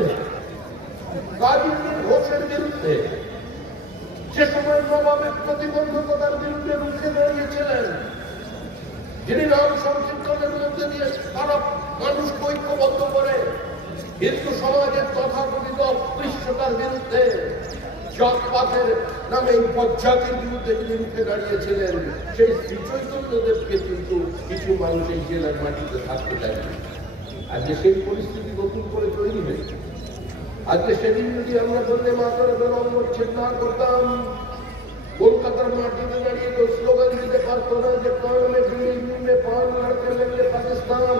বিরুদ্ধে, কাজী ঘোষের বিরুদ্ধে, সে সময় নবাবের প্রতিবন্ধকতার বিরুদ্ধে রুখে দাঁড়িয়েছিলেন, যিনি নাম সংকীর্তনের মধ্যে দিয়ে সারা মানুষকে ঐক্যবদ্ধ করে হিন্দু সমাজের তথাকথিত অস্পৃশ্যতার বিরুদ্ধে, জাতপাতের নামে এই পশ্চাতের বিরুদ্ধে যিনি রুখে দাঁড়িয়েছিলেন, সেই শ্রী চৈতন্যদেবকে কিন্তু কিছু মানুষ এই জেলার মাটিতে থাকতে চাইবে। আজকে সেই পরিস্থিতি নতুন করে তৈরি হয়েছে। আজকে সেদিন যদি আমরা বললে মাতারা অনুচ্ছেদ না করতাম, কলকাতার মাটিতে দাঁড়িয়ে তো স্লোগান দিতে পারতো না যে কলমে বিল্ডিং পান লড়কে লেগে পাকিস্তান।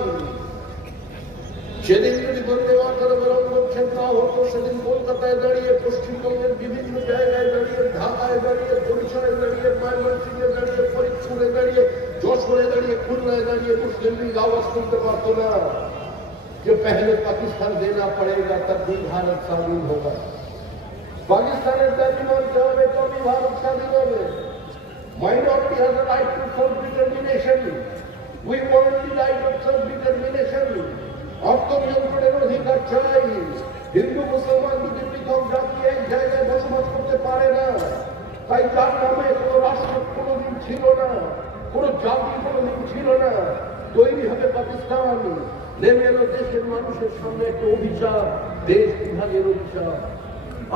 সেদিন যদি বলতে মাতারা অনুচ্ছেদ না হতো, সেদিন কলকাতায় দাঁড়িয়ে, পশ্চিমবঙ্গের বিভিন্ন জায়গায় দাঁড়িয়ে, ঢাকায় দাঁড়িয়ে, বরিশালে দাঁড়িয়ে, ময়মনসিংহে দাঁড়িয়ে, ফরিদপুরে দাঁড়িয়ে, যশোরে দাঁড়িয়ে, খুলনায় দাঁড়িয়ে মুসলিম লীগ আওয়াজ তুলতে পারতো না कि पहले पाकिस्तान देना पड़ेगा तब भी भारत शामिल होगा। पाकिस्तान दाबी मानते হবে তবে ভারত স্বাধীন হবে। Minority has a right to self-determination. We want the right of self-determination. আত্মনিয়ন্ত্রণের অধিকার চাই। হিন্দু মুসলমান দুটি পৃথক জাতি এক জায়গায় বসবাস করতে পারে না, তাই তার নামে কোনো রাষ্ট্র কোনোদিন ছিল না, কোনো জাতি কোনোদিন ছিল না। তৈরি হবে পাকিস্তান, নেমে এলো দেশের মানুষের সামনে একটা অভিশাপ, দেশ বিভাগের অভিশাপ।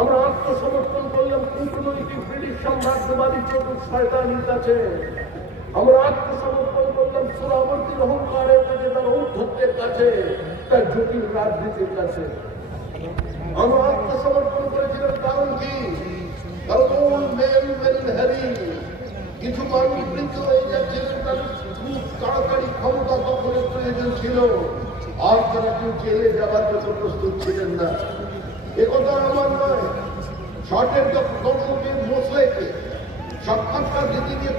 আমরা আত্মসমর্পণ করলাম কূটনৈতিক ব্রিটিশ সাম্রাজ্যবাদী চতুর শয়তানির কাছে। আমরা আত্মসমর্পণ করলাম সুরাবর্তীর অহংকারের কাছে, তার ঔদ্ধত্যের কাছে, তার জটিল রাজনীতির কাছে। আমরা আত্মসমর্পণ করেছিলাম কারণ কি? কারণ ওল্ড ম্যান ভেরি হ্যারি, কিছু মানুষ বৃদ্ধ হয়ে যাচ্ছিলেন, তাদের খুব তাড়াতাড়ি ক্ষমতা দখলের প্রয়োজন ছিল, আর তারা কেউ জেলে যাবার জন্য প্রস্তুত ছিলেন না। একথা আমার নয়, ষাটের দশকের মোসলেকে সাক্ষাৎকার দিতে গিয়ে